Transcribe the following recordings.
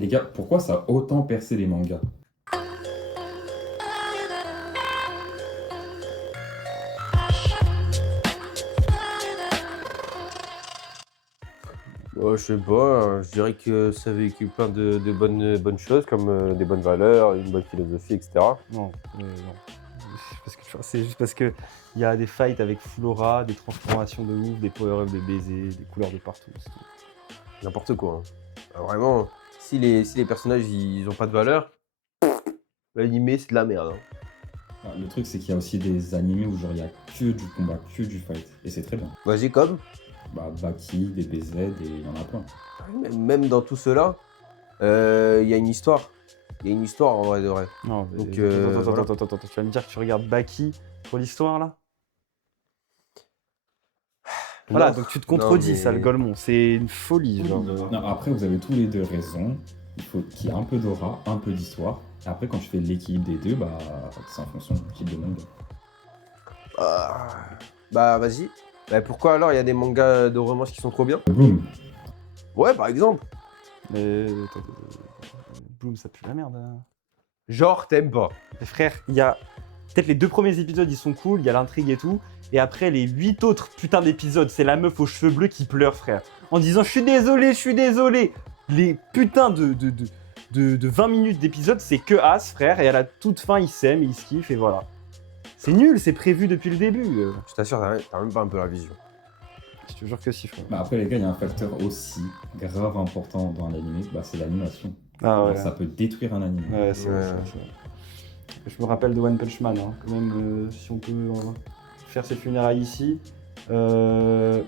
Les gars, pourquoi ça a autant percé les mangas? Je sais pas, je dirais que ça véhicule plein de bonnes choses, comme des bonnes valeurs, une bonne philosophie, etc. Non. C'est juste parce que il y a des fights avec Flora, des transformations de ouf, des power-ups de baisers, des couleurs de partout. C'est tout. N'importe quoi. Vraiment, si les personnages ils ont pas de valeur, l'animé c'est de la merde. Le truc, c'est qu'il y a aussi des animés où genre il y a que du combat, que du fight. Et c'est très bien. Vas-y, comme. Baki, des BZ, et il y en a plein. Même dans tout cela, il y a une histoire. Il y a une histoire en vrai de vrai. Non, mais Donc, attends, tu vas me dire que tu regardes Baki pour l'histoire là? Voilà, Non, donc tu te contredis, mais- ça, le Golemon. C'est une folie, genre. Non, après, vous avez tous les deux raison. Il faut qu'il y ait un peu d'aura, un peu d'histoire. Et après, quand tu fais l'équilibre des deux, c'est en fonction du type de manga. Vas-y. Pourquoi alors il y a des mangas de romance qui sont trop bien? Boom. Ouais, par exemple. Mais. Bloom, ça pue la merde. Hein. Genre, t'aimes pas. Mais frère, il y a. Peut-être les 2 premiers épisodes, ils sont cool, il y a l'intrigue et tout. Et après, les 8 autres putains d'épisodes, c'est la meuf aux cheveux bleus qui pleure, frère. En disant, je suis désolé, je suis désolé. Les putains de 20 minutes d'épisode, c'est que as, frère. Et à la toute fin, ils s'aiment, ils se kiffent, et voilà. C'est nul, c'est prévu depuis le début. Je t'assure, t'as même pas un peu la vision. Je te jure que si, frère. Après, les gars, il y a un facteur aussi grave important dans l'anime, c'est l'animation. Ah ouais. Ça peut détruire un anime. Ouais, c'est vrai, Ouais. c'est vrai. Je me rappelle de One Punch Man, hein. Quand même, si on peut faire ses funérailles ici. C'est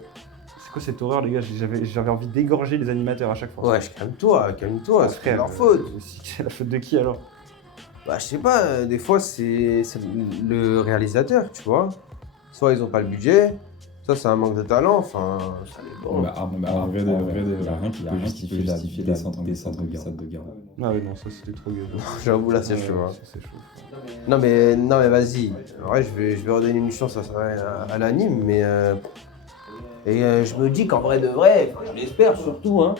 quoi cette horreur, les gars? J'avais envie d'égorger les animateurs à chaque fois. Ouais, calme-toi, c'est leur faute. C'est la faute de qui alors? Je sais pas, des fois c'est le réalisateur, tu vois. Soit ils ont pas le budget, soit c'est un manque de talent, enfin, ça dépend. En vrai, il n'y a rien qui peut justifier la descente de Garou. Ah oui, non, ça c'était trop gueule. J'avoue, là c'est chaud. Hein. C'est chaud. Non mais vas-y. En vrai, je vais redonner une chance à l'anime, mais je me dis qu'en vrai de vrai, je l'espère surtout, hein,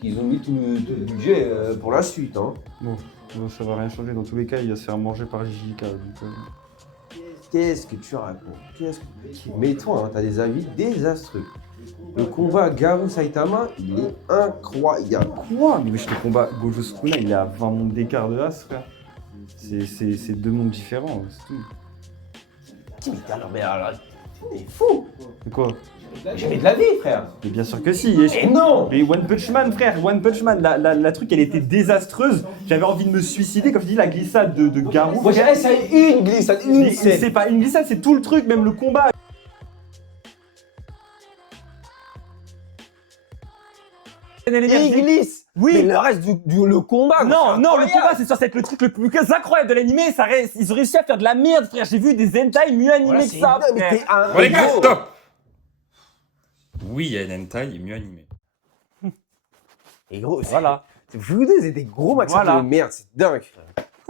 qu'ils ont mis tout le budget pour la suite, hein. Bon, ça va rien changer. Dans tous les cas, il va se faire manger par JJK. Donc, Qu'est-ce que tu racontes? Mais toi, hein, t'as des avis désastreux. Le combat Garou-Saitama, il est incroyable. Quoi? Mais le combat Gojo Sukuna, il est à 20 mondes d'écart de As, frère. C'est 2 mondes différents, c'est tout. Mais alors, t'es fou! C'est quoi? Jamais de la vie, frère! Mais bien sûr que si. Et non! Mais One Punch Man, frère, One Punch Man, la truc, elle était désastreuse. J'avais envie de me suicider, comme je dis, la glissade de Garou. Moi, j'ai ça une glissade, une scène. C'est pas une glissade, c'est tout le truc, même le combat. Il glisse! Oui. Mais le reste le combat, Non, c'est non, le incroyable. combat, c'est censé être le truc le plus incroyable de l'animé. Ils ont réussi à faire de la merde, frère. J'ai vu des hentai mieux animés Voilà, que c'est ça, dingue, mais frère. t'es un Bon, les gars, gros. stop! Oui, il y a un hentai mieux animé. Et gros, Voilà. je vous dis, c'est des gros maximums Voilà. de merde, c'est dingue, frère.